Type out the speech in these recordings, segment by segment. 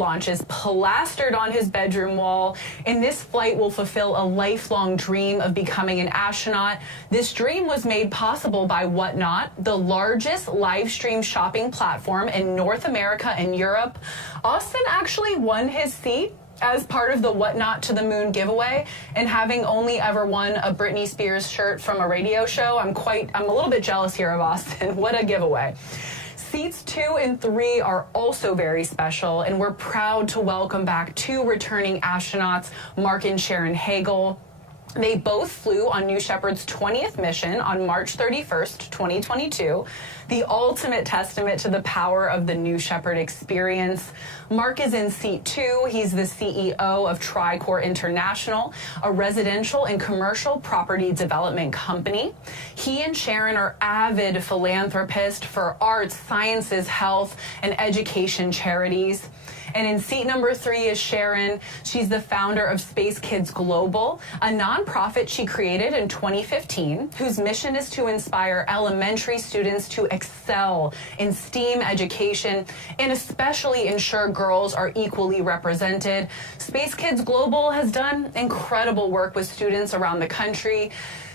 launches plastered on his bedroom wall, and this flight will fulfill a lifelong dream of becoming an astronaut. This dream was made possible by Whatnot, the largest live stream shopping platform in North America and Europe. Austin actually won his seat as part of the Whatnot to the Moon giveaway, and having only ever won a Britney Spears shirt from a radio show, I'm a little bit jealous here of Austin. What a giveaway. Seats 2 and 3 are also very special, and we're proud to welcome back 2 returning astronauts, Mark and Sharon Hagel. They both flew on New Shepard's 20th mission on March 31st, 2022, the ultimate testament to the power of the New Shepard experience. Mark is in seat 2. He's the CEO of Tricor International, a residential and commercial property development company. He and Sharon are avid philanthropists for arts, sciences, health, and education charities. And in seat number 3 is Sharon. She's the founder of Space Kids Global, a nonprofit she created in 2015, whose mission is to inspire elementary students to excel in STEAM education and especially ensure girls are equally represented. Space Kids Global has done incredible work with students around the country.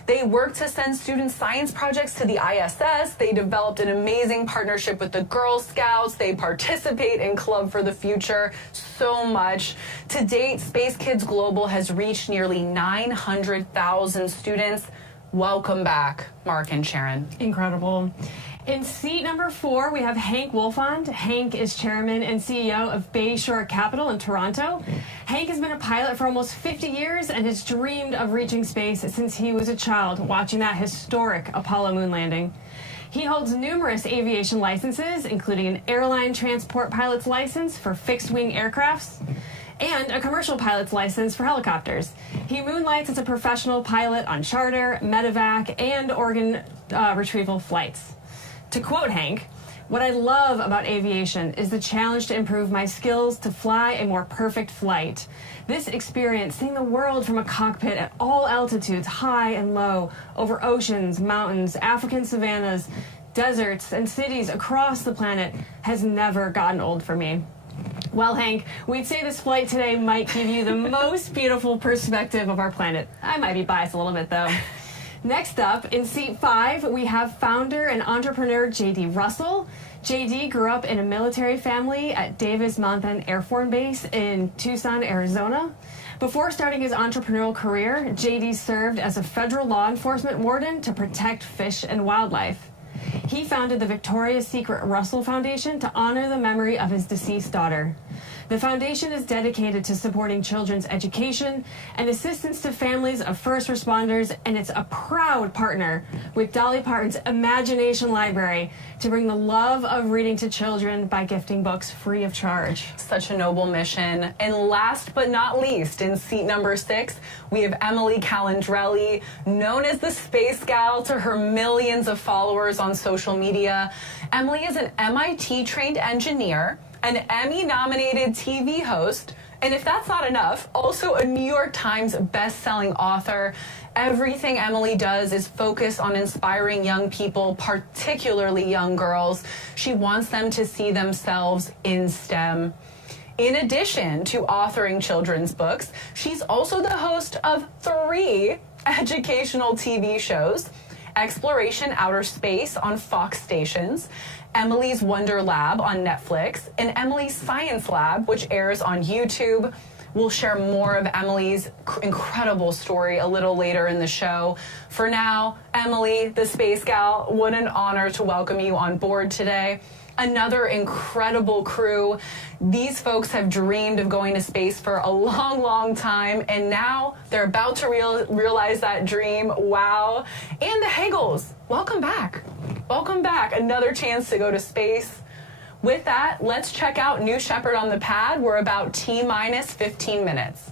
They work to send student science projects to the ISS. They developed an amazing partnership with the Girl Scouts. They participate in Club for the Future. So much. To date, Space Kids Global has reached nearly 900,000 students. Welcome back, Mark and Sharon. Incredible. In seat number 4, we have Hank Wolfond. Hank is chairman and CEO of Bayshore Capital in Toronto. Hank has been a pilot for almost 50 years and has dreamed of reaching space since he was a child, watching that historic Apollo moon landing. He holds numerous aviation licenses, including an airline transport pilot's license for fixed-wing aircrafts and a commercial pilot's license for helicopters. He moonlights as a professional pilot on charter, medevac, and organ retrieval flights. To quote Hank, "What I love about aviation is the challenge to improve my skills to fly a more perfect flight. This experience, seeing the world from a cockpit at all altitudes, high and low, over oceans, mountains, African savannas, deserts, and cities across the planet, has never gotten old for me." Well, Hank, we'd say this flight today might give you the most beautiful perspective of our planet. I might be biased a little bit, though. Next up, in seat 5, we have founder and entrepreneur J.D. Russell. J.D. grew up in a military family at Davis-Monthan Air Force Base in Tucson, Arizona. Before starting his entrepreneurial career, J.D. served as a federal law enforcement warden to protect fish and wildlife. He founded the Victoria's Secret Russell Foundation to honor the memory of his deceased daughter. The foundation is dedicated to supporting children's education and assistance to families of first responders, and it's a proud partner with Dolly Parton's Imagination Library to bring the love of reading to children by gifting books free of charge. Such a noble mission. And last but not least, in seat number 6, we have Emily Calandrelli, known as the Space Gal to her millions of followers on social media. Emily is an MIT-trained engineer, an Emmy-nominated TV host, and if that's not enough, also a New York Times best-selling author. Everything Emily does is focused on inspiring young people, particularly young girls. She wants them to see themselves in STEM. In addition to authoring children's books, she's also the host of 3 educational TV shows: Exploration Outer Space on Fox stations, Emily's Wonder Lab on Netflix, and Emily's Science Lab, which airs on YouTube. We'll share more of Emily's incredible story a little later in the show. For now, Emily, the Space Gal, what an honor to welcome you on board today. Another incredible crew. These folks have dreamed of going to space for a long, long time, and now they're about to realize that dream. Wow. And the Hagels, welcome back. Welcome back. Another chance to go to space. With that, let's check out New Shepard on the pad. We're about T-minus 15 minutes.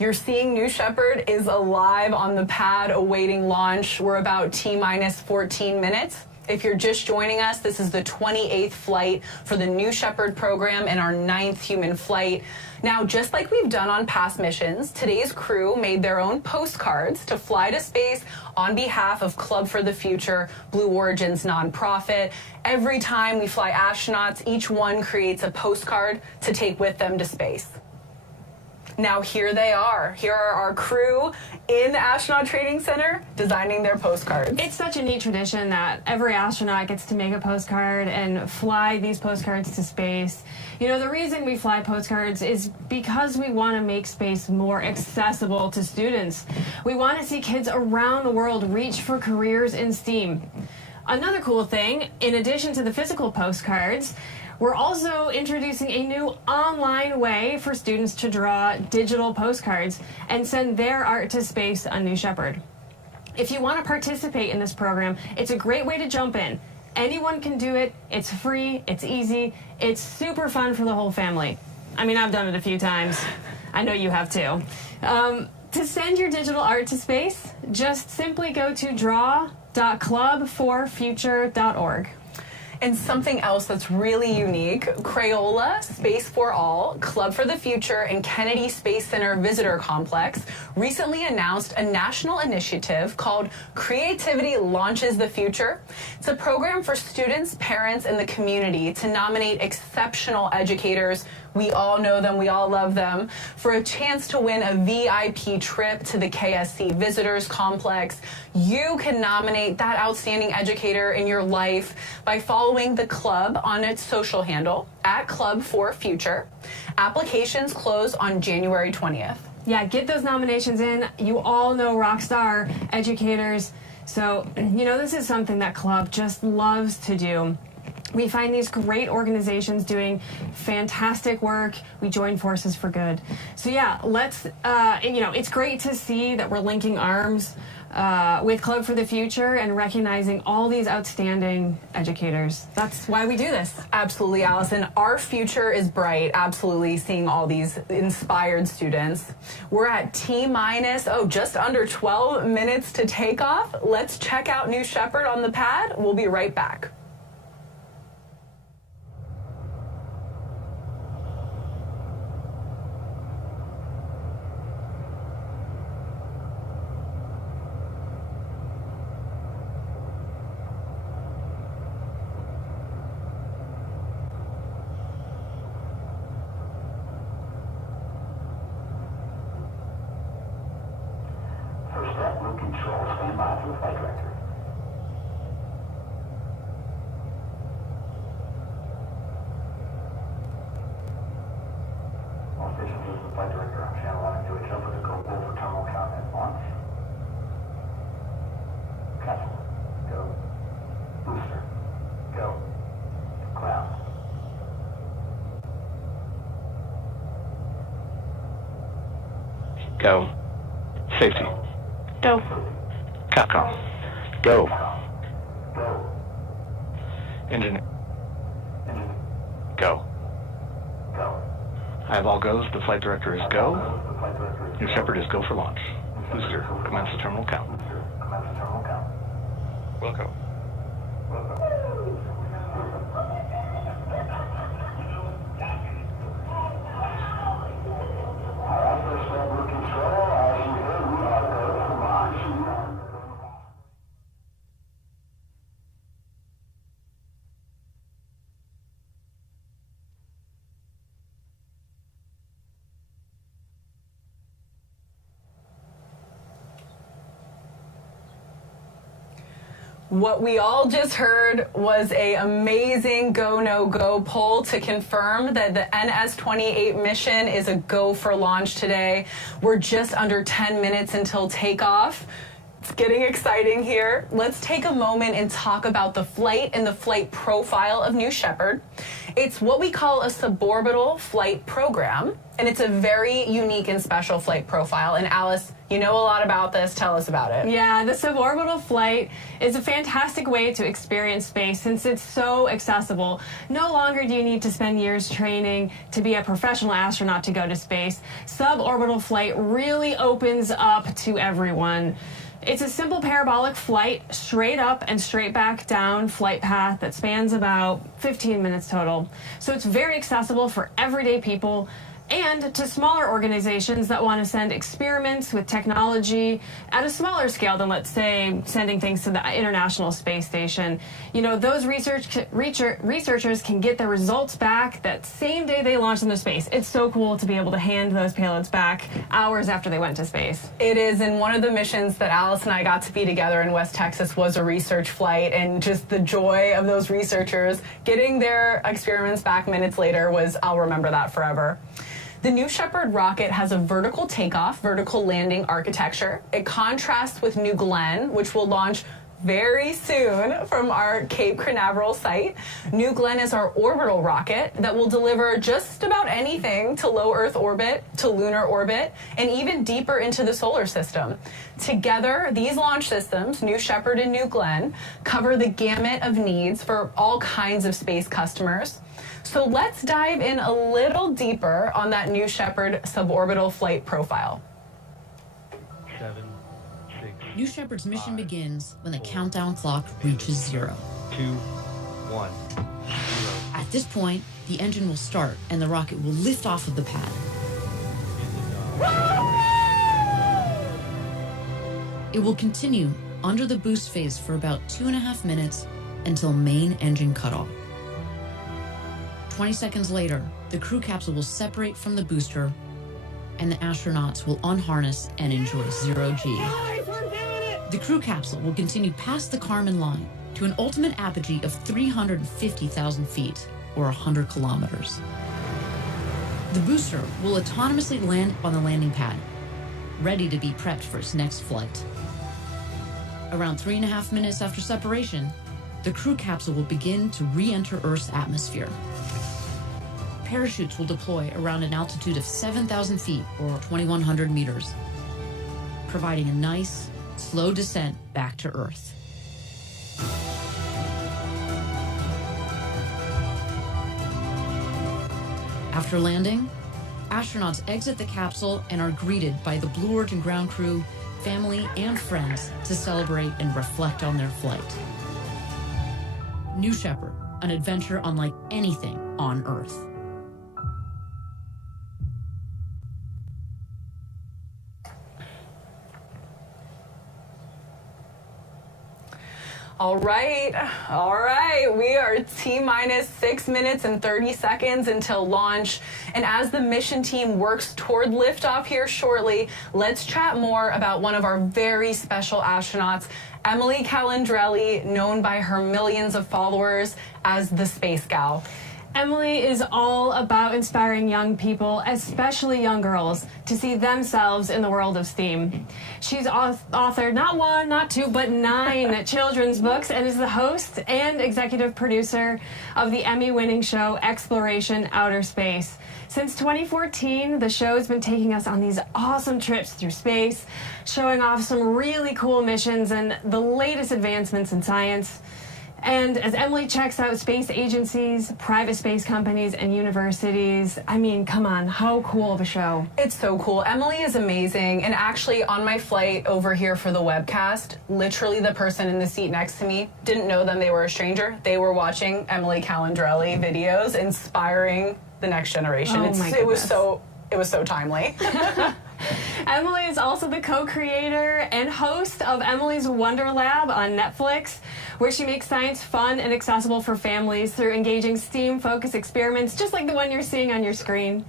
You're seeing New Shepard is alive on the pad awaiting launch. We're about T-minus 14 minutes. If you're just joining us, this is the 28th flight for the New Shepard program and our 9th human flight. Now, just like we've done on past missions, today's crew made their own postcards to fly to space on behalf of Club for the Future, Blue Origin's nonprofit. Every time we fly astronauts, each one creates a postcard to take with them to space. Now here they are. Here are our crew in the Astronaut Training Center designing their postcards. It's such a neat tradition that every astronaut gets to make a postcard and fly these postcards to space. You know, the reason we fly postcards is because we want to make space more accessible to students. We want to see kids around the world reach for careers in STEAM. Another cool thing, in addition to the physical postcards, we're also introducing a new online way for students to draw digital postcards and send their art to space on New Shepard. If you want to participate in this program, it's a great way to jump in. Anyone can do it. It's free. It's easy. It's super fun for the whole family. I mean, I've done it a few times. I know you have too. To send your digital art to space, just simply go to draw.clubforfuture.org. And something else that's really unique, Crayola, Space for All, Club for the Future, and Kennedy Space Center Visitor Complex recently announced a national initiative called Creativity Launches the Future. It's a program for students, parents, and the community to nominate exceptional educators. We all know them, we all love them, for a chance to win a VIP trip to the KSC Visitors Complex. You can nominate that outstanding educator in your life by following the club on its social handle, @Club4Future. Applications close on January 20th. Yeah, get those nominations in. You all know rock star educators. So, you know, this is something that Club just loves to do. We find these great organizations doing fantastic work. We join forces for good. So yeah, let's, you know, it's great to see that we're linking arms with Club for the Future and recognizing all these outstanding educators. That's why we do this. Absolutely, Allison. Our future is bright, absolutely, seeing all these inspired students. We're at T-minus, just under 12 minutes to take off. Let's check out New Shepard on the pad. We'll be right back. Go. Safety. Go. Capcom. Go. Engine. Go. I have all goes. The flight director is go. New Shepard is go for launch. Booster, commence the terminal count. Wilco. What we all just heard was an amazing go, no go poll to confirm that the NS-28 mission is a go for launch today. We're just under 10 minutes until takeoff. It's getting exciting here. Let's take a moment and talk about the flight and the flight profile of New Shepard. It's what we call a suborbital flight program, and it's a very unique and special flight profile. And Alice, you know a lot about this. Tell us about it. Yeah, the suborbital flight is a fantastic way to experience space since it's so accessible. No longer do you need to spend years training to be a professional astronaut to go to space. Suborbital flight really opens up to everyone. It's a simple parabolic flight, straight up and straight back down flight path that spans about 15 minutes total. So it's very accessible for everyday people and to smaller organizations that want to send experiments with technology at a smaller scale than, let's say, sending things to the International Space Station. You know, those researchers can get their results back that same day they launch into space. It's so cool to be able to hand those payloads back hours after they went to space. It is, and one of the missions that Alice and I got to be together in West Texas was a research flight, and just the joy of those researchers getting their experiments back minutes later was, I'll remember that forever. The new Shepard rocket has a vertical takeoff, vertical landing architecture. It contrasts with New Glenn, which will launch very soon from our Cape Canaveral site. New Glenn is our orbital rocket that will deliver just about anything to low Earth orbit, to lunar orbit, and even deeper into the solar system. Together, these launch systems, New Shepard and New Glenn, cover the gamut of needs for all kinds of space customers. So let's dive in a little deeper on that New Shepard suborbital flight profile. 7, 6. New Shepard's mission begins when the countdown clock reaches 0. 2, 1. 0. At this point, the engine will start and the rocket will lift off of the pad. It will continue under the boost phase for about 2.5 minutes until main engine cutoff. 20 seconds later, the crew capsule will separate from the booster and the astronauts will unharness and enjoy 0G. The crew capsule will continue past the Kármán line to an ultimate apogee of 350,000 feet, or 100 kilometers. The booster will autonomously land on the landing pad, ready to be prepped for its next flight. Around 3.5 minutes after separation, the crew capsule will begin to re-enter Earth's atmosphere. Parachutes will deploy around an altitude of 7,000 feet, or 2,100 meters, providing a nice, slow descent back to Earth. After landing, astronauts exit the capsule and are greeted by the Blue Origin ground crew, family, and friends to celebrate and reflect on their flight. New Shepard, an adventure unlike anything on Earth. All right. We are T-minus 6 minutes and 30 seconds until launch. And as the mission team works toward liftoff here shortly, let's chat more about one of our very special astronauts, Emily Calandrelli, known by her millions of followers as the Space Gal. Emily is all about inspiring young people, especially young girls, to see themselves in the world of STEAM. She's authored not 1, not 2, but 9 children's books and is the host and executive producer of the Emmy-winning show Exploration Outer Space. Since 2014, the show has been taking us on these awesome trips through space, showing off some really cool missions and the latest advancements in science. And as Emily checks out space agencies, private space companies, and universities, I mean, come on, how cool of a show. It's so cool. Emily is amazing. And actually, on my flight over here for the webcast, literally the person in the seat next to me didn't know them. They were a stranger. They were watching Emily Calandrelli videos, inspiring the next generation. Oh my goodness. It was so timely. Emily is also the co-creator and host of Emily's Wonder Lab on Netflix, where she makes science fun and accessible for families through engaging STEAM-focused experiments, just like the one you're seeing on your screen.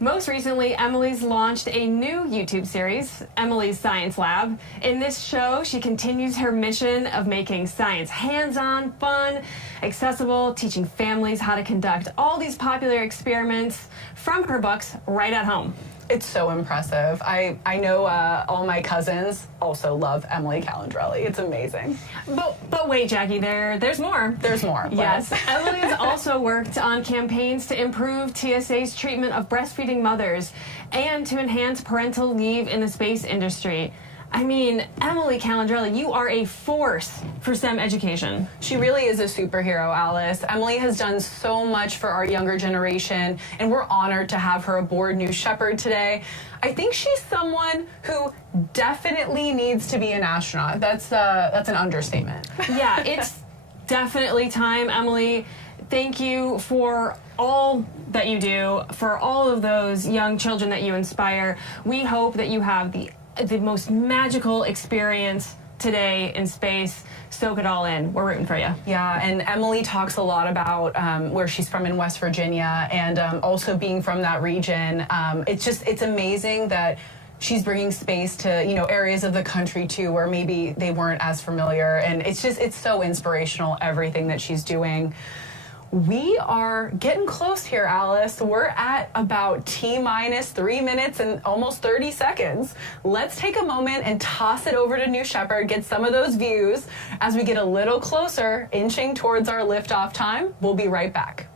Most recently, Emily's launched a new YouTube series, Emily's Science Lab. In this show, she continues her mission of making science hands-on, fun, accessible, teaching families how to conduct all these popular experiments from her books right at home. It's so impressive. I know all my cousins also love Emily Calandrelli. It's amazing. But wait, Jackie, there's more. There's more. Yes. Emily has also worked on campaigns to improve TSA's treatment of breastfeeding mothers and to enhance parental leave in the space industry. I mean, Emily Calandrelli, you are a force for STEM education. She really is a superhero, Alice. Emily has done so much for our younger generation, and we're honored to have her aboard New Shepard today. I think she's someone who definitely needs to be an astronaut. That's an understatement. Yeah, it's definitely time, Emily. Thank you for all that you do, for all of those young children that you inspire. We hope that you have the most magical experience today in space. Soak it all in. We're rooting for you. Yeah, and Emily talks a lot about where she's from in West Virginia, and also being from that region. It's amazing that she's bringing space to areas of the country too where maybe they weren't as familiar, and it's so inspirational, everything that she's doing. We are getting close here, Alice. We're at about T-minus 3 minutes and almost 30 seconds. Let's take a moment and toss it over to New Shepard, get some of those views as we get a little closer, inching towards our liftoff time. We'll be right back.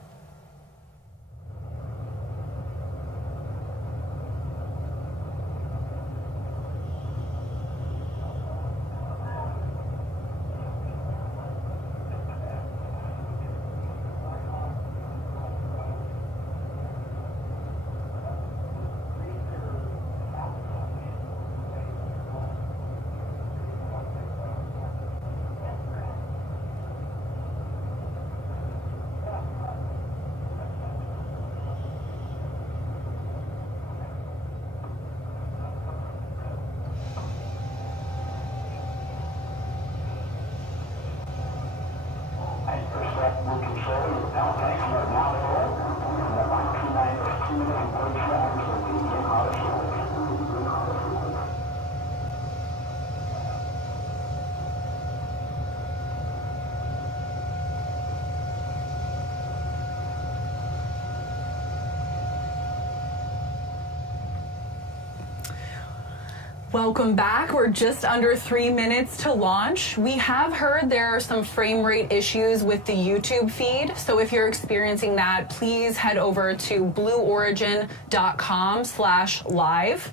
Welcome back. We're just under 3 minutes to launch. We have heard there are some frame rate issues with the YouTube feed. So if you're experiencing that, please head over to blueorigin.com/live.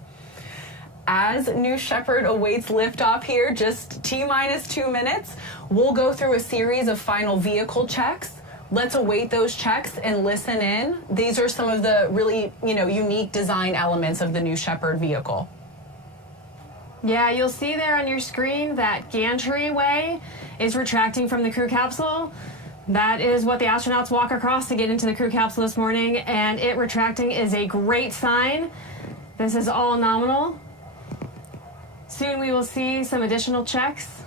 As New Shepard awaits liftoff here, just T-minus 2 minutes, we'll go through a series of final vehicle checks. Let's await those checks and listen in. These are some of the really, unique design elements of the New Shepard vehicle. Yeah, you'll see there on your screen that gantry-way is retracting from the crew capsule. That is what the astronauts walk across to get into the crew capsule this morning, and it retracting is a great sign. This is all nominal. Soon we will see some additional checks.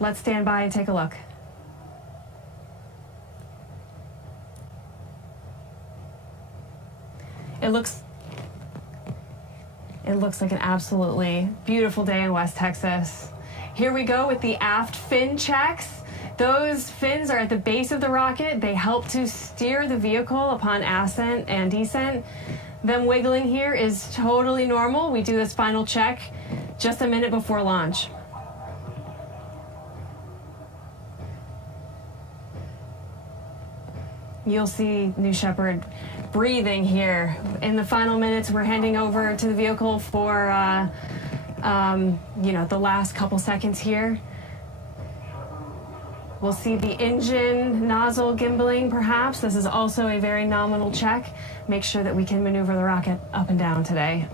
Let's stand by and take a look. It looks like an absolutely beautiful day in West Texas. Here we go with the aft fin checks. Those fins are at the base of the rocket. They help to steer the vehicle upon ascent and descent. Them wiggling here is totally normal. We do this final check just a minute before launch. You'll see New Shepard breathing here. In the final minutes, we're handing over to the vehicle for, the last couple seconds here. We'll see the engine nozzle gimbaling, perhaps. This is also a very nominal check. Make sure that we can maneuver the rocket up and down today.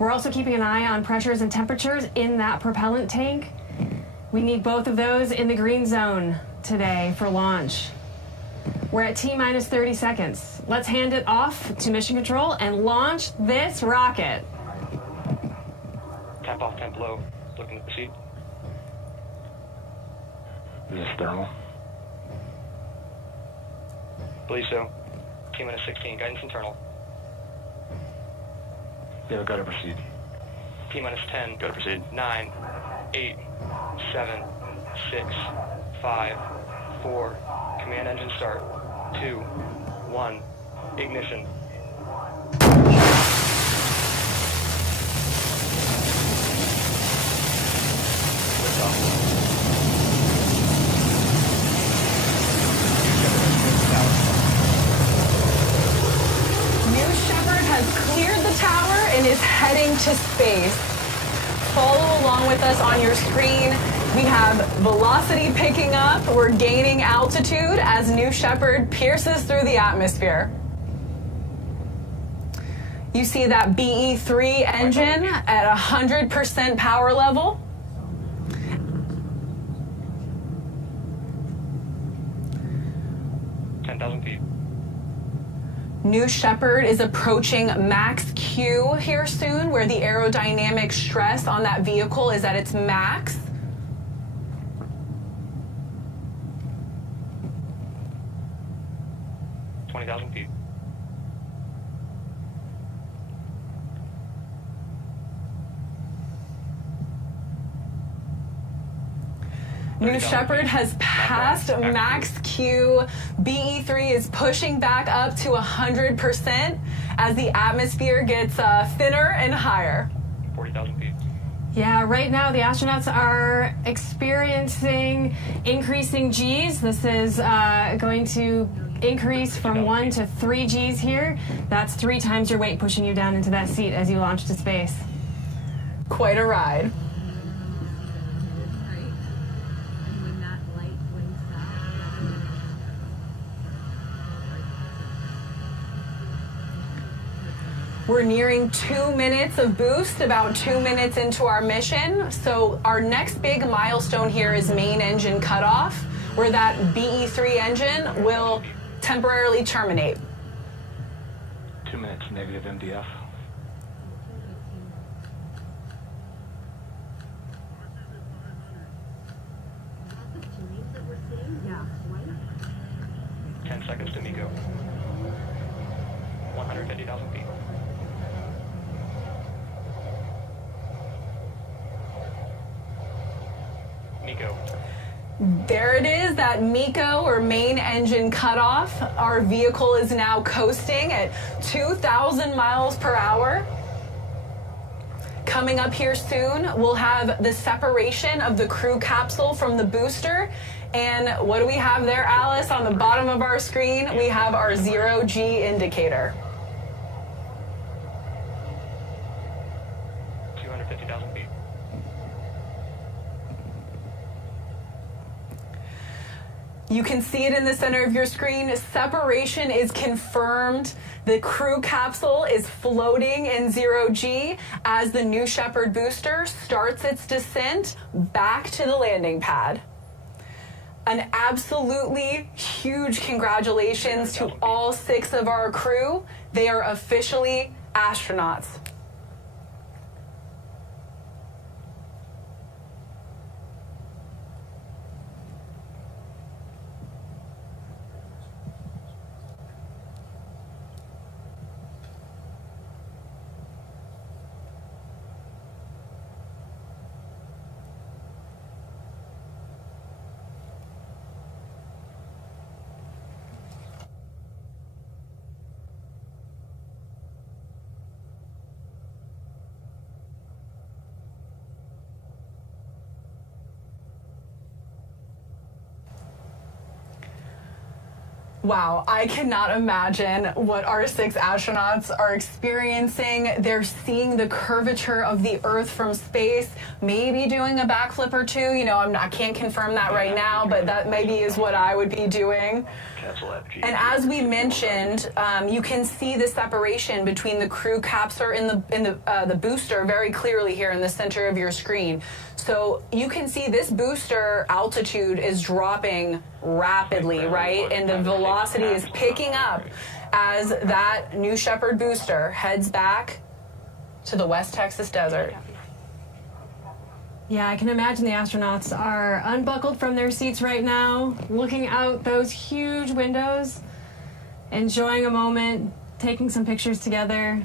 We're also keeping an eye on pressures and temperatures in that propellant tank. We need both of those in the green zone today for launch. We're at T-minus 30 seconds. Let's hand it off to mission control and launch this rocket. Tap off, temp low. Looking at the seat. Is this thermal? Believe so. T-minus 16, guidance internal. Yeah, go to proceed. T-minus 10. Go to proceed. 9, 8, 7, 6, 5, 4. Command engine start. 2, 1. Ignition. New Shepard has cleared the tower and is heading to space. Follow along with us on your screen. We have velocity picking up. We're gaining altitude as New Shepard pierces through the atmosphere. You see that BE-3 engine at 100% power level. New Shepard is approaching max Q here soon, where the aerodynamic stress on that vehicle is at its max. feet. New Shepard has passed max Q. BE-3 is pushing back up to 100% as the atmosphere gets thinner and higher. 40,000 feet. Yeah, right now the astronauts are experiencing increasing Gs. This is going to increase from 1 to 3 Gs here. That's 3 times your weight pushing you down into that seat as you launch to space. Quite a ride. We're nearing 2 minutes of boost, about 2 minutes into our mission. So our next big milestone here is main engine cutoff, where that BE-3 engine will temporarily terminate. 2 minutes, negative MDF. Yeah. 10 seconds to MECO. 150,000 feet. MECO. There it is, that MECO, or main engine cutoff. Our vehicle is now coasting at 2,000 miles per hour. Coming up here soon, we'll have the separation of the crew capsule from the booster. And what do we have there, Alice? On the bottom of our screen, we have our 0G indicator. 250,000 feet. You can see it in the center of your screen. Separation is confirmed. The crew capsule is floating in 0G as the New Shepard booster starts its descent back to the landing pad. An absolutely huge congratulations to all 6 of our crew. They are officially astronauts. Wow, I cannot imagine what our 6 astronauts are experiencing. They're seeing the curvature of the Earth from space, maybe doing a backflip or 2. You know, I can't confirm that right now, but that maybe is what I would be doing. And as we mentioned, you can see the separation between the crew capsule and the booster very clearly here in the center of your screen. So you can see this booster altitude is dropping rapidly, right? And the velocity is picking up as that New Shepard booster heads back to the West Texas desert. Yeah, I can imagine the astronauts are unbuckled from their seats right now, looking out those huge windows, enjoying a moment, taking some pictures together.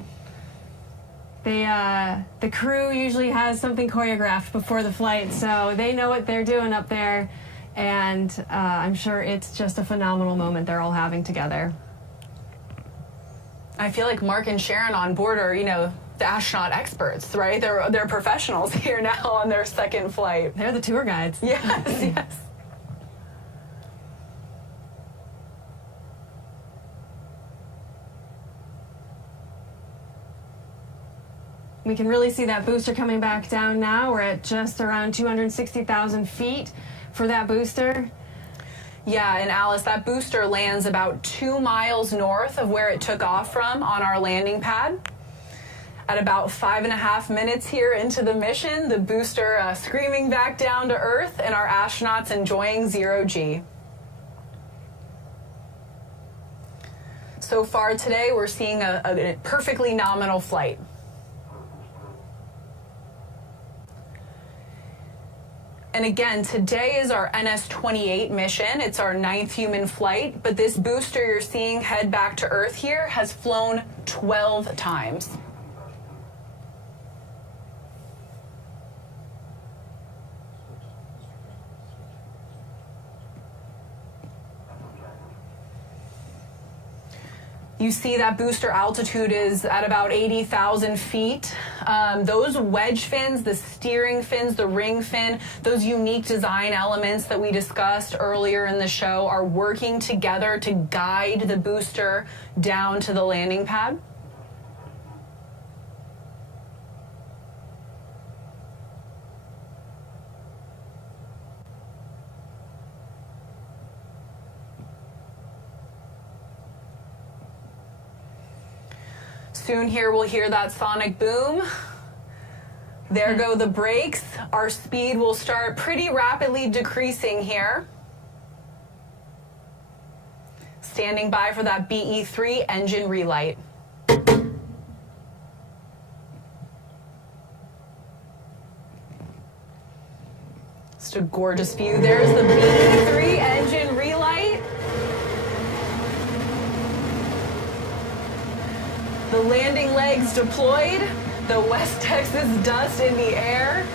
The crew usually has something choreographed before the flight, so they know what they're doing up there, and I'm sure it's just a phenomenal moment they're all having together. I feel like Mark and Sharon on board are, you know, the astronaut experts, right? They're professionals here now on their second flight. They're the tour guides. Yes, yes. We can really see that booster coming back down now. We're at just around 260,000 feet for that booster. Yeah, and Alice, that booster lands about 2 miles north of where it took off from on our landing pad. At about 5.5 minutes here into the mission, the booster screaming back down to Earth and our astronauts enjoying 0G. So far today, we're seeing a perfectly nominal flight. And again, today is our NS-28 mission. It's our 9th human flight, but this booster you're seeing head back to Earth here has flown 12 times. You see that booster altitude is at about 80,000 feet. Those wedge fins, the steering fins, the ring fin, those unique design elements that we discussed earlier in the show are working together to guide the booster down to the landing pad. Soon here we'll hear that sonic boom. There go the brakes. Our speed will start pretty rapidly decreasing here. Standing by for that BE-3 engine relight. Just a gorgeous view. There's the BE-3 engine relight. The landing legs deployed, the West Texas dust in the air.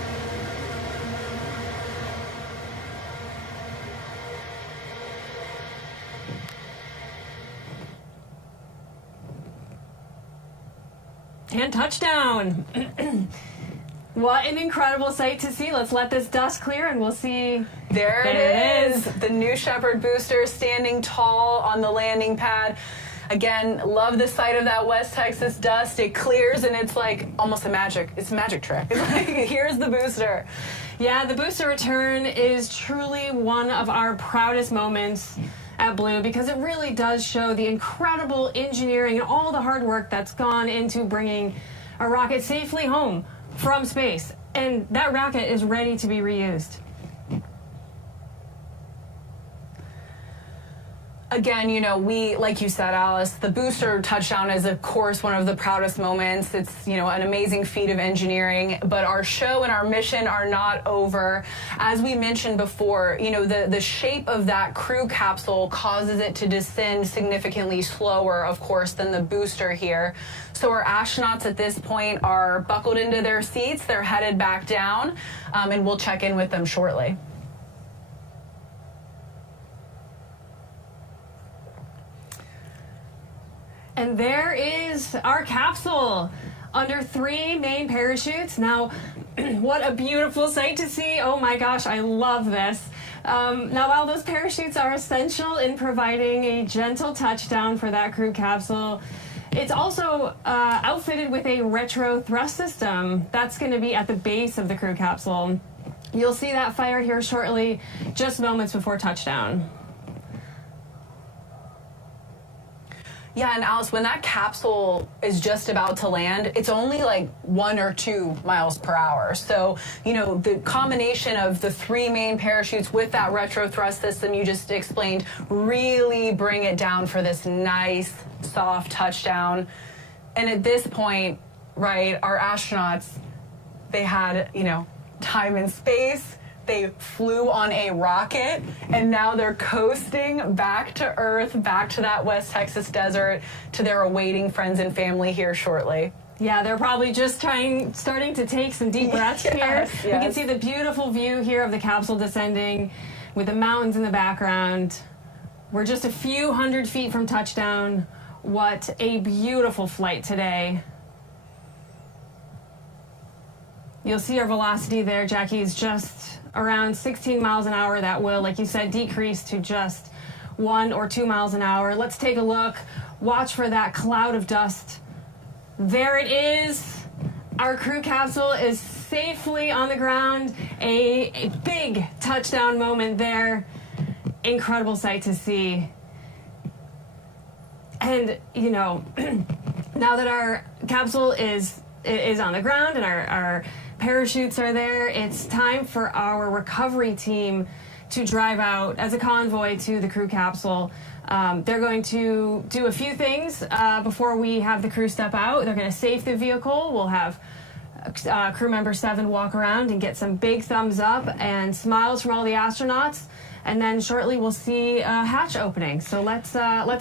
And touchdown. What an incredible sight to see. Let's let this dust clear and we'll see. There it is. The new Shepard booster standing tall on the landing pad. Again, love the sight of that West Texas dust. It clears and it's like almost it's a magic trick. It's like, here's the booster. Yeah, the booster return is truly one of our proudest moments at Blue because it really does show the incredible engineering and all the hard work that's gone into bringing a rocket safely home from space. And that rocket is ready to be reused. Again, you know, like you said, Alice, the booster touchdown is, of course, one of the proudest moments. It's, you know, an amazing feat of engineering, but our show and our mission are not over. As we mentioned before, you know, the shape of that crew capsule causes it to descend significantly slower, of course, than the booster here. So our astronauts at this point are buckled into their seats. They're headed back down, and we'll check in with them shortly. And there is our capsule under 3 main parachutes. Now, what a beautiful sight to see. Oh my gosh, I love this. Now, while those parachutes are essential in providing a gentle touchdown for that crew capsule, it's also outfitted with a retro thrust system. That's going to be at the base of the crew capsule. You'll see that fire here shortly, just moments before touchdown. Yeah, and Alice, when that capsule is just about to land, it's only like 1 or 2 miles per hour. So, you know, the combination of the 3 main parachutes with that retro thrust system you just explained really bring it down for this nice, soft touchdown. And at this point, right, our astronauts, they had, you know, time and space. They flew on a rocket, and now they're coasting back to Earth, back to that West Texas desert, to their awaiting friends and family here shortly. Yeah, they're probably just starting to take some deep breaths here. Yes. We can see the beautiful view here of the capsule descending with the mountains in the background. We're just a few hundred feet from touchdown. What a beautiful flight today. You'll see our velocity there, Jackie, is just around 16 miles an hour. That will, like you said, decrease to just 1 or 2 miles an hour. Let's take a look. Watch for that cloud of dust. There it is. Our crew capsule is safely on the ground. A big touchdown moment there. Incredible sight to see. And, you know, now that our capsule is on the ground and our parachutes are there, it's time for our recovery team to drive out as a convoy to the crew capsule. They're going to do a few things before we have the crew step out. They're going to safe the vehicle. We'll have crew member 7 walk around and get some big thumbs up and smiles from all the astronauts. And then shortly we'll see a hatch opening. So let's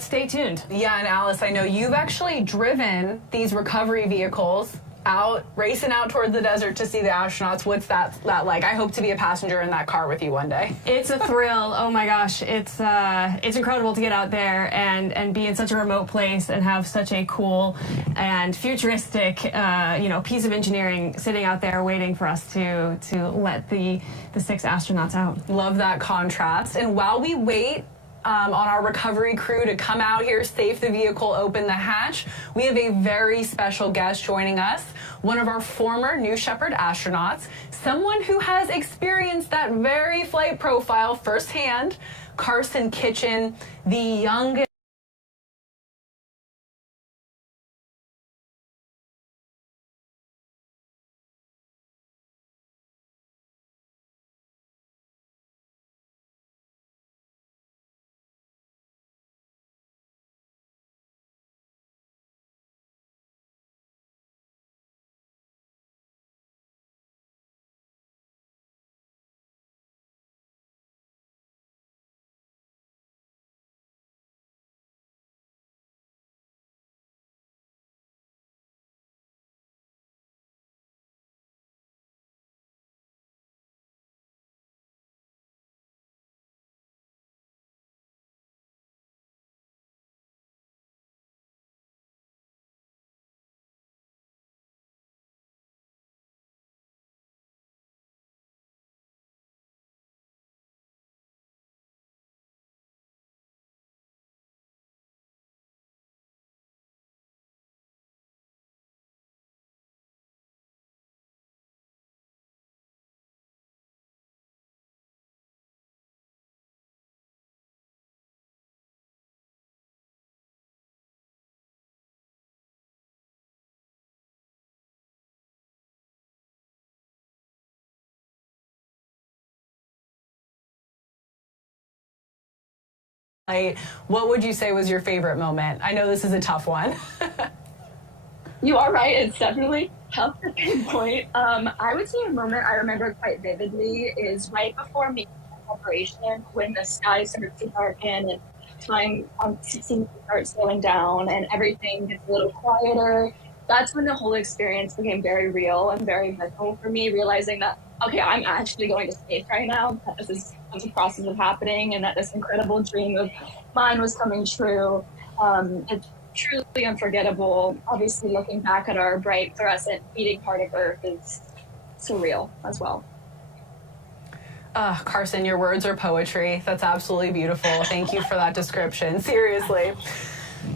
stay tuned. Yeah, and Alice, I know you've actually driven these recovery vehicles out, racing out toward the desert to see the astronauts. What's that like? I hope to be a passenger in that car with you one day. It's a thrill. Oh my gosh, it's incredible to get out there and be in such a remote place and have such a cool and futuristic piece of engineering sitting out there waiting for us to let the 6 astronauts out. Love that contrast. And while we wait on our recovery crew to come out here, safe the vehicle, open the hatch, we have a very special guest joining us, one of our former New Shepard astronauts, someone who has experienced that very flight profile firsthand, Carson Kitchen, the youngest flight. What would you say was your favorite moment? I know this is a tough one. You are right. It's definitely tough to pinpoint. I would say a moment I remember quite vividly is right before making operation when the sky starts to darken and time seems to start slowing down and everything gets a little quieter. That's when the whole experience became very real and very visceral for me, realizing that, okay, I'm actually going to space right now, that this is a process of happening and that this incredible dream of mine was coming true. It's truly unforgettable. Obviously, looking back at our bright fluorescent beating heart of Earth is surreal as well. Carson, your words are poetry. That's absolutely beautiful. Thank you for that description. Seriously.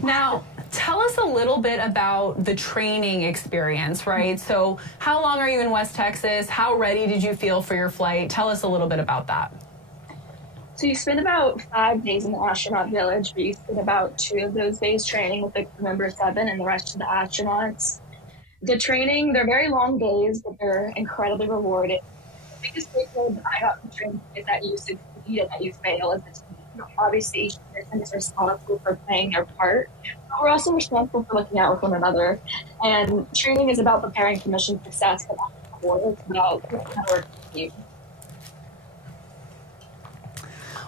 Now, tell us a little bit about the training experience, right? So how long are you in West Texas? How ready did you feel for your flight? Tell us a little bit about that. So you spend about 5 days in the astronaut village, but you spend about 2 of those days training with the crew member 7 and the rest of the astronauts. The training, they're very long days, but they're incredibly rewarding. The biggest takeaway I got from training is that you succeed and that you fail as a team. Obviously, each person is responsible for playing their part, but we're also responsible for looking out with one another. And training is about preparing for mission success, but at the core, it's about working as a team.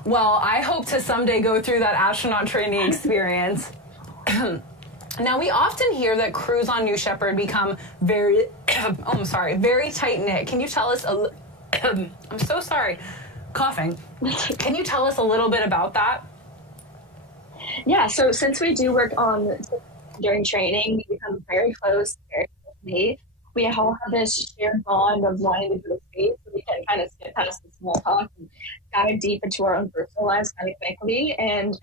Well, I hope to someday go through that astronaut training experience. Now, we often hear that crews on New Shepard become very tight-knit. Can you tell us I'm so sorry, coughing. Can you tell us a little bit about that? Yeah, so since we do work during training, we become very close, very closely. we all have this shared bond of wanting to go to space, so we can kind of skip past the small talk and dive deep into our own personal lives kind of quickly. And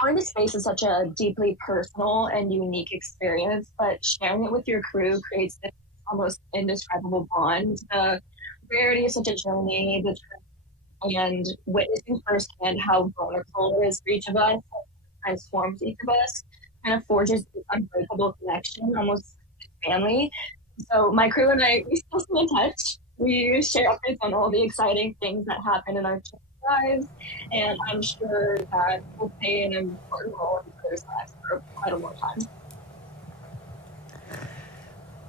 going to space is such a deeply personal and unique experience, but sharing it with your crew creates this almost indescribable bond. The rarity of such a journey, and witnessing firsthand how vulnerable it is for each of us, transforms each of us, kind of forges this unbreakable connection, almost family. So my crew and I, we still stay in touch. We share updates on all the exciting things that happen in our lives, and I'm sure that will play an important role in others' lives for quite a long time.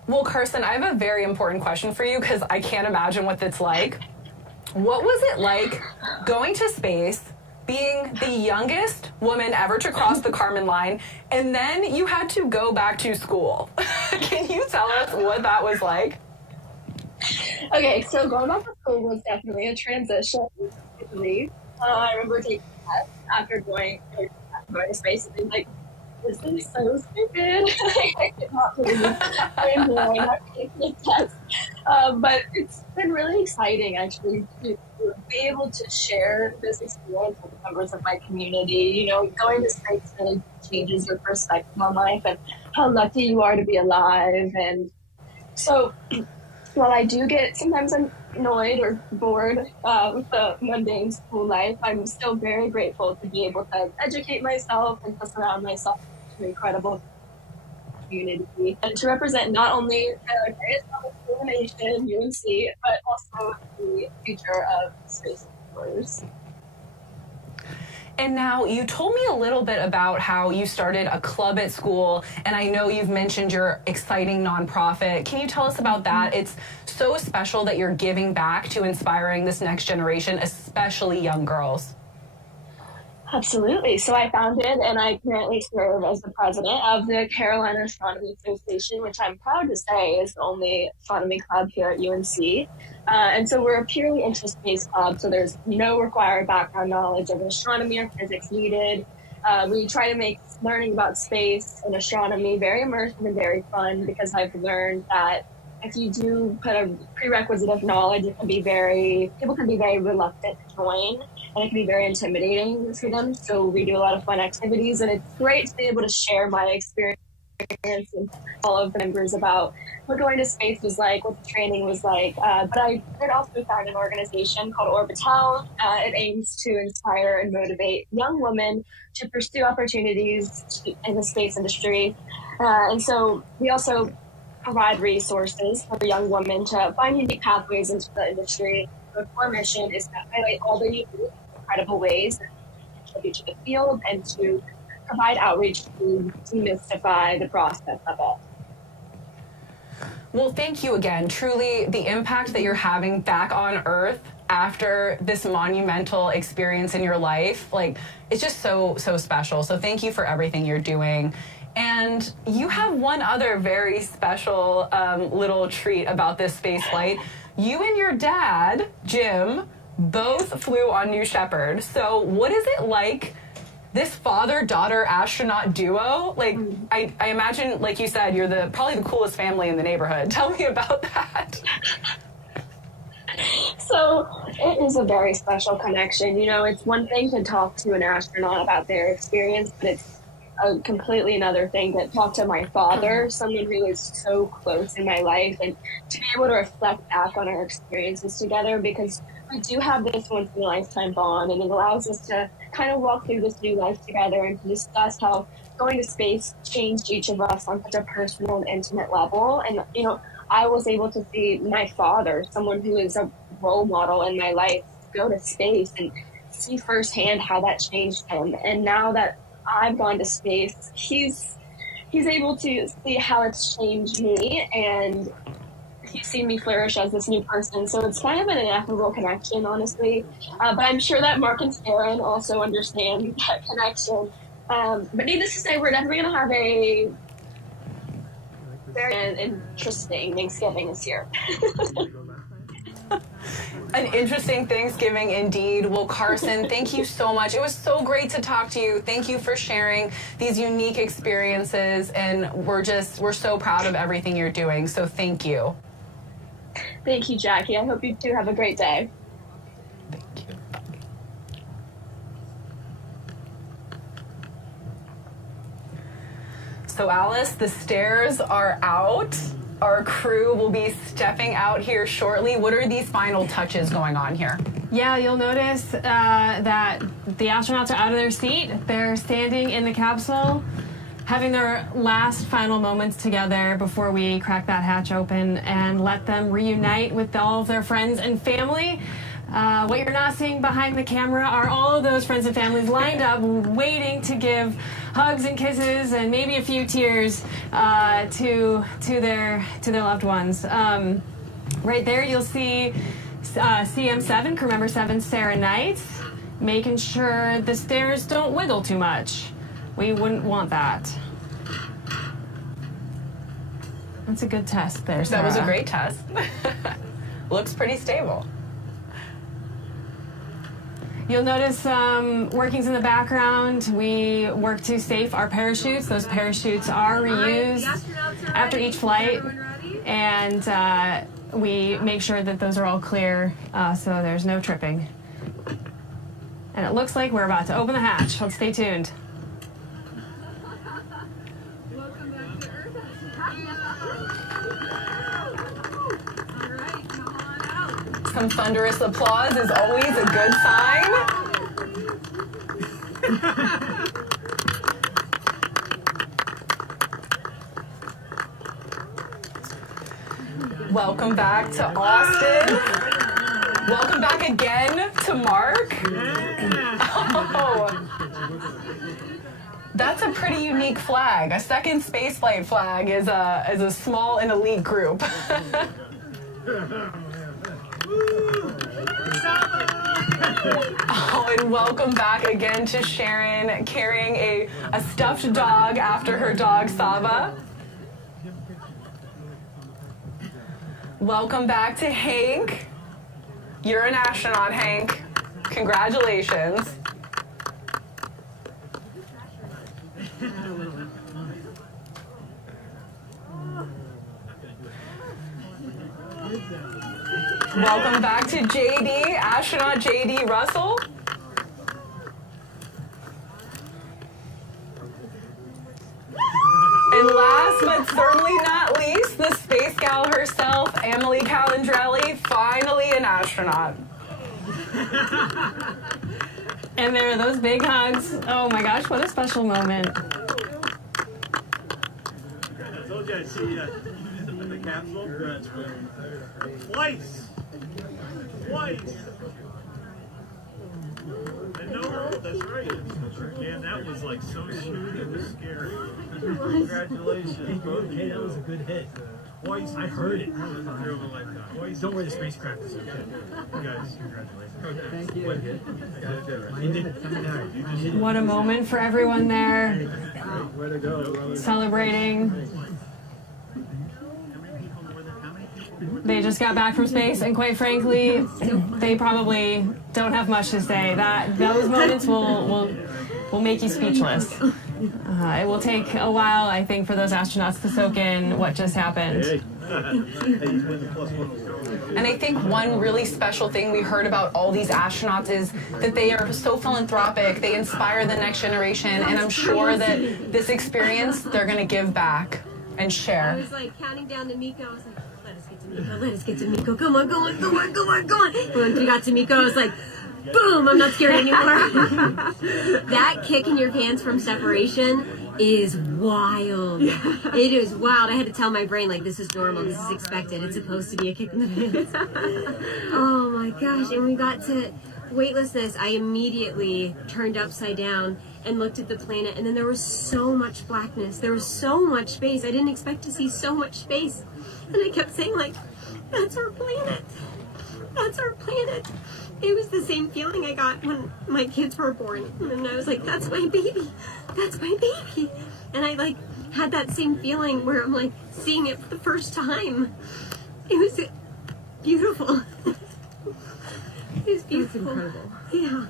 Well, Carson, I have a very important question for you because I can't imagine what it's like. What was it like going to space, being the youngest woman ever to cross the Kármán line, and then you had to go back to school? Can you tell us what that was like? Okay, so going back to school was definitely a transition, I believe. I remember taking a test after going to space and being like, this is so stupid. I could not believe I'm going to take the test. But it's been really exciting, actually, to be able to share this experience with members of my community. You know, going to space really changes your perspective on life and how lucky you are to be alive. And so while I do get sometimes annoyed or bored with the mundane school life, I'm still very grateful to be able to educate myself and to surround myself with an incredible community and to represent not only the greatest school in the nation, UNC, but also the future of space explorers. And now you told me a little bit about how you started a club at school, and I know you've mentioned your exciting nonprofit. Can you tell us about that? It's so special that you're giving back to inspiring this next generation, especially young girls. Absolutely. So I founded and I currently serve as the president of the Carolina Astronomy Association, which I'm proud to say is the only astronomy club here at UNC. And so we're a purely interest-based club, so there's no required background knowledge of astronomy or physics needed. We try to make learning about space and astronomy very immersive and very fun, because I've learned that if you do put a prerequisite of knowledge, people can be very reluctant to join, and it can be very intimidating for them. So we do a lot of fun activities, and it's great to be able to share my experience and all of the members about what going to space was like, what the training was like. But I did also found an organization called Orbital. It aims to inspire and motivate young women to pursue opportunities in the space industry. And so we also provide resources for young women to find unique pathways into the industry. The core mission is to highlight all the unique, incredible ways that contribute to the field and to provide outreach to demystify the process of it. Well, thank you again. Truly, the impact that you're having back on Earth after this monumental experience in your life, like, it's just so special. So thank you for everything you're doing. And you have one other very special little treat about this space flight. You and your dad, Jim, both flew on New Shepard. So what is it like, this father-daughter astronaut duo? Like, I imagine, like you said, you're probably the coolest family in the neighborhood. Tell me about that. So it is a very special connection. You know, it's one thing to talk to an astronaut about their experience, but it's a completely another thing to talk to my father, someone who is so close in my life, and to be able to reflect back on our experiences together, because we do have this once-in-a-lifetime bond, and it allows us to kind of walk through this new life together and to discuss how going to space changed each of us on such a personal and intimate level. And, you know, I was able to see my father, someone who is a role model in my life, go to space and see firsthand how that changed him. And now that I've gone to space, he's able to see how it's changed me, and he's seen me flourish as this new person. So it's kind of an ineffable connection, honestly. But I'm sure that Mark and Sharon also understand that connection. But needless to say, we're definitely going to have a very interesting Thanksgiving this year. An interesting Thanksgiving indeed. Well, Carson, thank you so much. It was so great to talk to you. Thank you for sharing these unique experiences, and we're so proud of everything you're doing. So thank you. Thank you, Jackie. I hope you two have a great day. Thank you. So Alice, the stairs are out. Our crew will be stepping out here shortly. What are these final touches going on here? Yeah, you'll notice that the astronauts are out of their seat. They're standing in the capsule, having their last final moments together before we crack that hatch open and let them reunite with all of their friends and family. What you're not seeing behind the camera are all of those friends and families lined up, waiting to give hugs and kisses and maybe a few tears to their loved ones. Right there, you'll see CM7, crew member 7, Sarah Knight, making sure the stairs don't wiggle too much. We wouldn't want that. That's a good test there, Sarah. That was a great test. Looks pretty stable. You'll notice workings in the background. We work to safe our parachutes. Those parachutes are reused after each flight, and we make sure that those are all clear so there's no tripping. And it looks like we're about to open the hatch. Let's stay tuned. Welcome back to Earth. All right, come on out. Some thunderous applause is always a good sign. Welcome back to Austin. Welcome back again to Mark. Oh, that's a pretty unique flag. A second spaceflight flag is a small and elite group. Oh, and welcome back again to Sharon, carrying a stuffed dog after her dog Saba. Welcome back to Hank. You're an astronaut, Hank. Congratulations. Welcome back to JD, astronaut JD Russell. And last but certainly not least, the space gal herself, Emily Calandrelli, finally an astronaut. And there are those big hugs. Oh my gosh, what a special moment. I told you I'd see you in the capsule. Twice. And no, that's right. Man, that was like so smooth, it was scary. Congratulations. Okay, that was a good hit. Twice. I heard it. Twice. Don't worry, the spacecraft is okay. You guys, congratulations. Thank you. What a moment for everyone there. Way to go. Celebrating. They just got back from space, and quite frankly, they probably don't have much to say. Those moments will make you speechless. It will take a while, I think, for those astronauts to soak in what just happened. And I think one really special thing we heard about all these astronauts is that they are so philanthropic, they inspire the next generation, and I'm sure that this experience they're going to give back and share. I was like counting down to Miko. I was like, let us get to Miko. Come on. When we got to Miko, I was like, boom, I'm not scared anymore. That kick in your pants from separation is wild. It is wild. I had to tell my brain, like, this is normal, this is expected, it's supposed to be a kick in the pants. Oh my gosh. And we got to weightlessness. I immediately turned upside down and looked at the planet, and then there was so much blackness, there was so much space. I didn't expect to see so much space, and I kept saying, like, that's our planet, that's our planet. It was the same feeling I got when my kids were born, and I was like, that's my baby, that's my baby. And I like had that same feeling where I'm like seeing it for the first time. It was beautiful. It was beautiful. That's incredible. Yeah.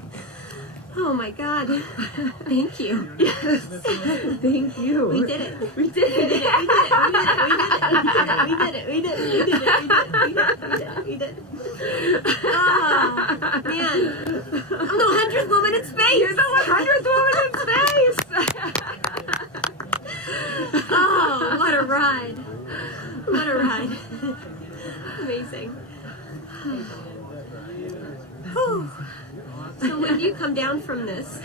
Oh my God. Thank you. Yes. Thank you. We did it. We did it. We did it. Oh, man. I'm the 100th woman in space. You're the 100th woman in space. Oh, what a ride. What a ride. Amazing. Whew. So when do you come down from this?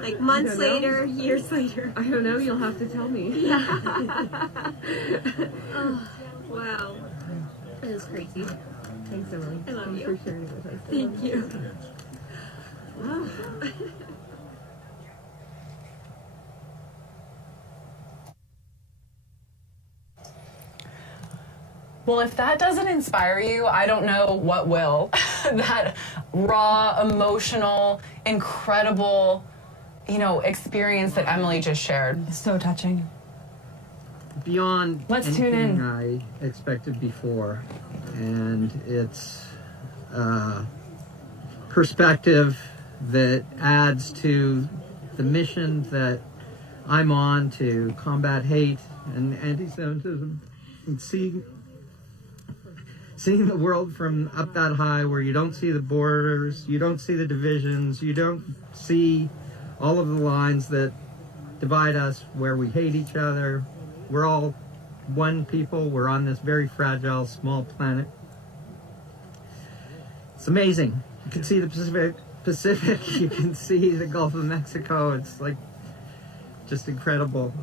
Like months later, years later? I don't know. You'll have to tell me. Yeah. Oh, wow. That is crazy. Thanks, Emily. I love Thanks you. for sharing it with us. Thank you. Wow. Well, if that doesn't inspire you, I don't know what will. That raw, emotional, incredible, experience that Emily just shared. It's so touching. Beyond Let's anything tune in. I expected before, and it's perspective that adds to the mission that I'm on to combat hate and anti-Semitism, and seeing the world from up that high, where you don't see the borders, you don't see the divisions, you don't see all of the lines that divide us, where we hate each other. We're all one people. We're on this very fragile, small planet. It's amazing. You can see the Pacific. You can see the Gulf of Mexico. It's like just incredible.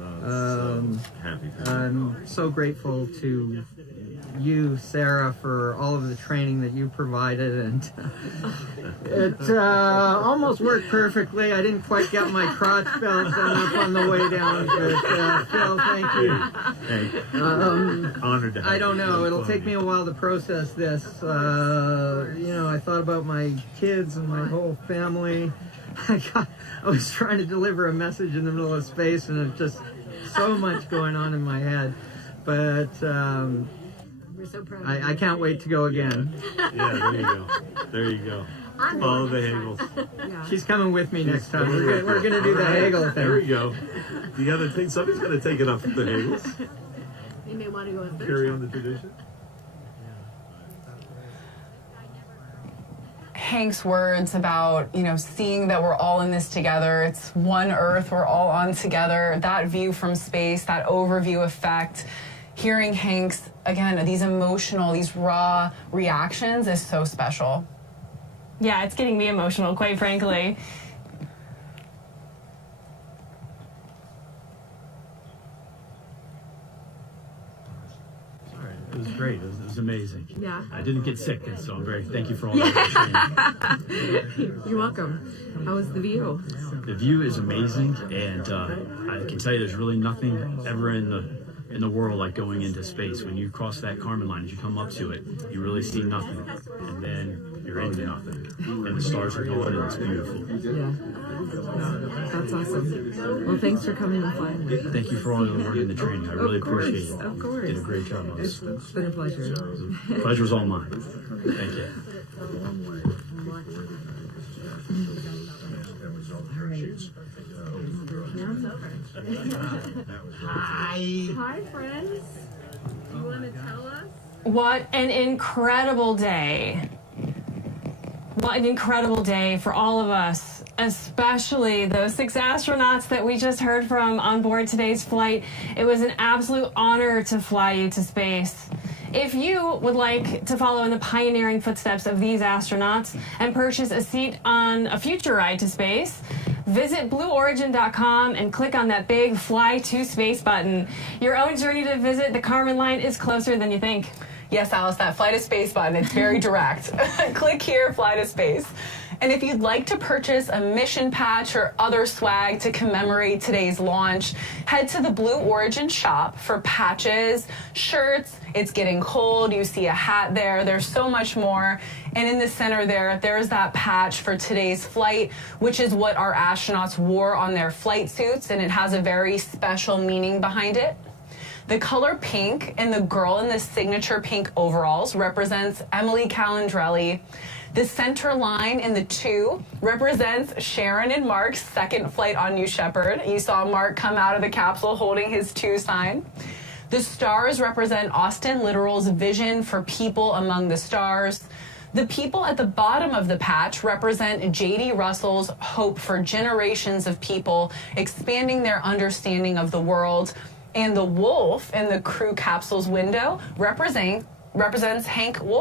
I'm so grateful to you, Sarah, for all of the training that you provided, and it almost worked perfectly. I didn't quite get my crotch belt done up on the way down, but Phil, thank you. Honored to have I don't know. you. It'll take me a while to process this. I thought about my kids and my whole family. I was trying to deliver a message in the middle of space, and it's just so much going on in my head. But We're so proud. I can't wait to go again. Yeah, there you go. There you go. Follow the Hagels. Yeah. She's coming with me next time. We're gonna do the Hagel thing. There we go. You got to think somebody's got to take it up with the Hagels. You may want to go in third. Carry on the tradition. Hank's words about, seeing that we're all in this together. It's one Earth, we're all on together. That view from space, that overview effect. Hearing Hank's, again, these emotional, these raw reactions is so special. Yeah, it's getting me emotional, quite frankly. It was great. It was amazing. Yeah. I didn't get sick, and so I'm very thank you for all that. You're welcome. How was the view? The view is amazing, and I can tell you there's really nothing ever in the world like going into space. When you cross that Kármán line, as you come up to it, you really see nothing, and then you're into nothing, and the stars are going, and it's beautiful. Yeah. That's awesome. Well, thanks for coming and flying with us. Thank you for all the work and the training. I really appreciate it. Of course. You did a great job on this. It's been a pleasure. The pleasure's all mine. Thank you. Hi, friends. You want to tell us? What an incredible day. What an incredible day for all of us, especially those 6 astronauts that we just heard from on board today's flight. It was an absolute honor to fly you to space. If you would like to follow in the pioneering footsteps of these astronauts and purchase a seat on a future ride to space, visit BlueOrigin.com and click on that big Fly to Space button. Your own journey to visit the Kármán line is closer than you think. Yes, Alice, that Fly to Space button, it's very direct. Click here, Fly to Space. And if you'd like to purchase a mission patch or other swag to commemorate today's launch, head to the Blue Origin shop for patches, shirts. It's getting cold. You see a hat there. There's so much more. And in the center there's that patch for today's flight, which is what our astronauts wore on their flight suits, and it has a very special meaning behind it. The color pink and the girl in the signature pink overalls represents Emily Calandrelli. The center line in the 2 represents Sharon and Mark's second flight on New Shepard. You saw Mark come out of the capsule holding his 2 sign. The stars represent Austin Literal's vision for people among the stars. The people at the bottom of the patch represent J.D. Russell's hope for generations of people expanding their understanding of the world. And the wolf in the crew capsule's window represents Hank Wolf.